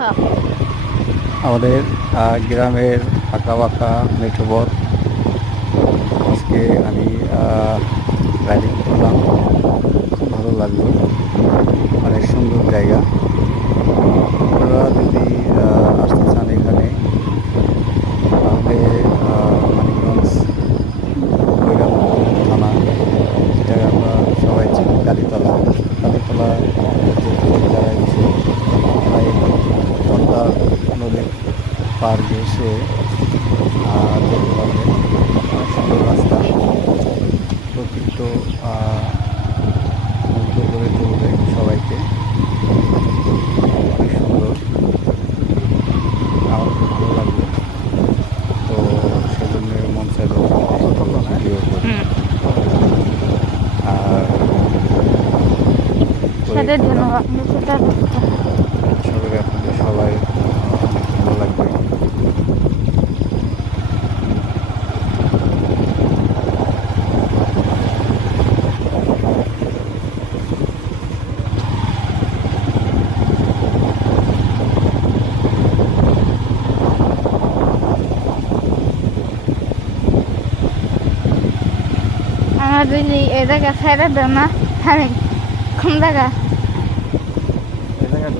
হ্যাঁ। আমাদের গ্রামের আঁকা বাঁকা মেঠো পথ আজকে আমি রাইডিং করলাম, খুব ভালো লাগলো। অনেক সুন্দর জায়গা। আপনারা যদি আসতে চান এখানে, তাহলে মানিকগঞ্জ বৈরামপুর থানা, যেটাকে আমরা সবাই চিনি কালীতলা। কালীতলা যেতে যারা ইচ্ছুক, তারা এই পদ্মা নদীর পার ঘেঁষে যেতে পারবেন। অনেক সুন্দর রাস্তা, প্রকৃত মুগ্ধ করে তুলবে সবাইকে। অনেক সুন্দর, আমার খুব ভালো লাগলো। তো সেজন্য মন চাইলো ভিডিও করি। হুম, আর করে সেটার জন্য ফেললাম। আপনি সেটা আশা করি আপনাদের সবাই অনেক ভালো লাগবে। আমার যদি এ জায়গা ছেড়ে দেয় না, আমি কোন জায়গা এই জায়গায়